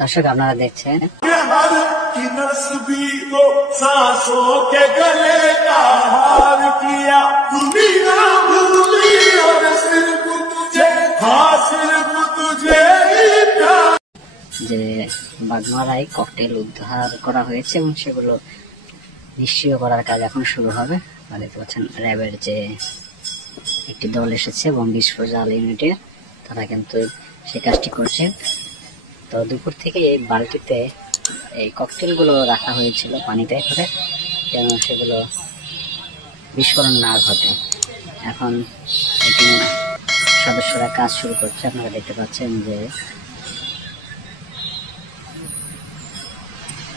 দর্শক আপনারা দেখছেন যে বাগমারায় ককটেল উদ্ধার করা হয়েছে এবং সেগুলো নিষ্ক্রিয় করার কাজ এখন শুরু হবে। দেখতে পাচ্ছেন র্যাবের যে একটি দল এসেছে এবং বিস্ফোরক ইউনিটের, তারা কিন্তু সে কাজটি করছে। তো দুপুর থেকে এই বালতিতে এই ককটেলগুলো রাখা হয়েছিল পানিতে করে, যেন সেগুলো বিস্ফোরণ না ঘটে। এখন এটি সদস্যরা কাজ শুরু করছে। আপনারা দেখতে পাচ্ছেন যে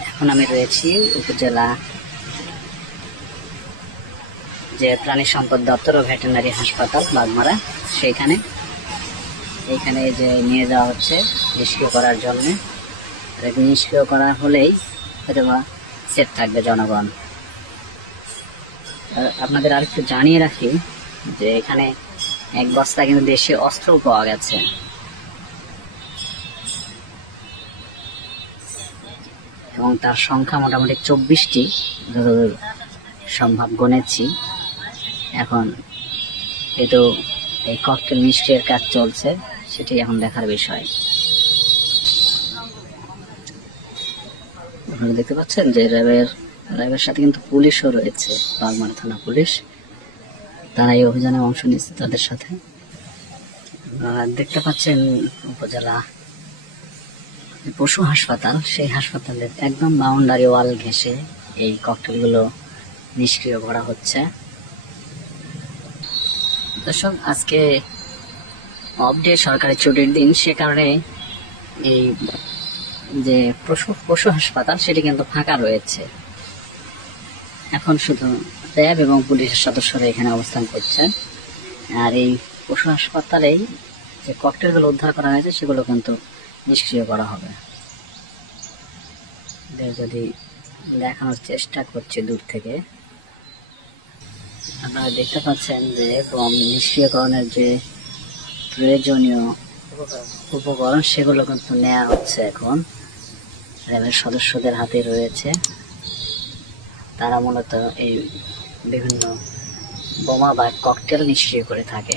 এখন আমি রয়েছি উপজেলা যে প্রাণী সম্পদ দপ্তর ও ভেটেরিনারি হাসপাতাল বাগমারা, সেইখানে এইখানে যে নিয়ে যাওয়া হচ্ছে নিষ্ক্রিয় করার জন্য। নিষ্ক্রিয় করা হলেই হয়তো সেফ থাকবে জনগণ। আপনাদের আরেকটু জানিয়ে রাখি যে এখানে এক বস্তা কিন্তু দেশীয় অস্ত্র পাওয়া গেছে। এবং তার সংখ্যা মোটামুটি 24টি যতদূর সম্ভব গণেছি। এখন যেহেতু এই ককটেল নিষ্ক্রিয়ের কাজ চলছে, সেটি এখন দেখার বিষয়। আপনারা দেখতে পাচ্ছেন যে র্যাবের সাথে কিন্তু পুলিশও রয়েছে, বাগমারা থানা পুলিশ, তারা এই অভিযানে অংশ নিচ্ছে তাদের সাথে। দেখতে পাচ্ছেন উপজেলা পশু হাসপাতাল, সেই হাসপাতালের একদম বাউন্ডারি ওয়াল ঘেঁষে এই ককটেলগুলো নিষ্ক্রিয় করা হচ্ছে। দর্শক, আজকে অফ ডে, সরকারি ছুটির দিন, সে কারণে এই যে পশু হাসপাতাল সেটি কিন্তু ফাঁকা রয়েছে। এখন শুধু র্যাব এবং পুলিশের সদস্যরা এখানে অবস্থান করছেন। আর এই পশু হাসপাতালেই যে ককটেলগুলো উদ্ধার করা হয়েছে সেগুলো কিন্তু নিষ্ক্রিয় করা হবে। যদি দেখানোর চেষ্টা করছি দূর থেকে, আপনারা দেখতে পাচ্ছেন যে বম নিষ্ক্রিয়করণের যে প্রয়োজনীয় উপকরণ সেগুলো কিন্তু নেওয়া হচ্ছে। এখন র্যাবের সদস্যদের হাতে রয়েছে, তারা মূলত এই বিভিন্ন বোমা বা ককটেল নিষ্ক্রিয় করে থাকে।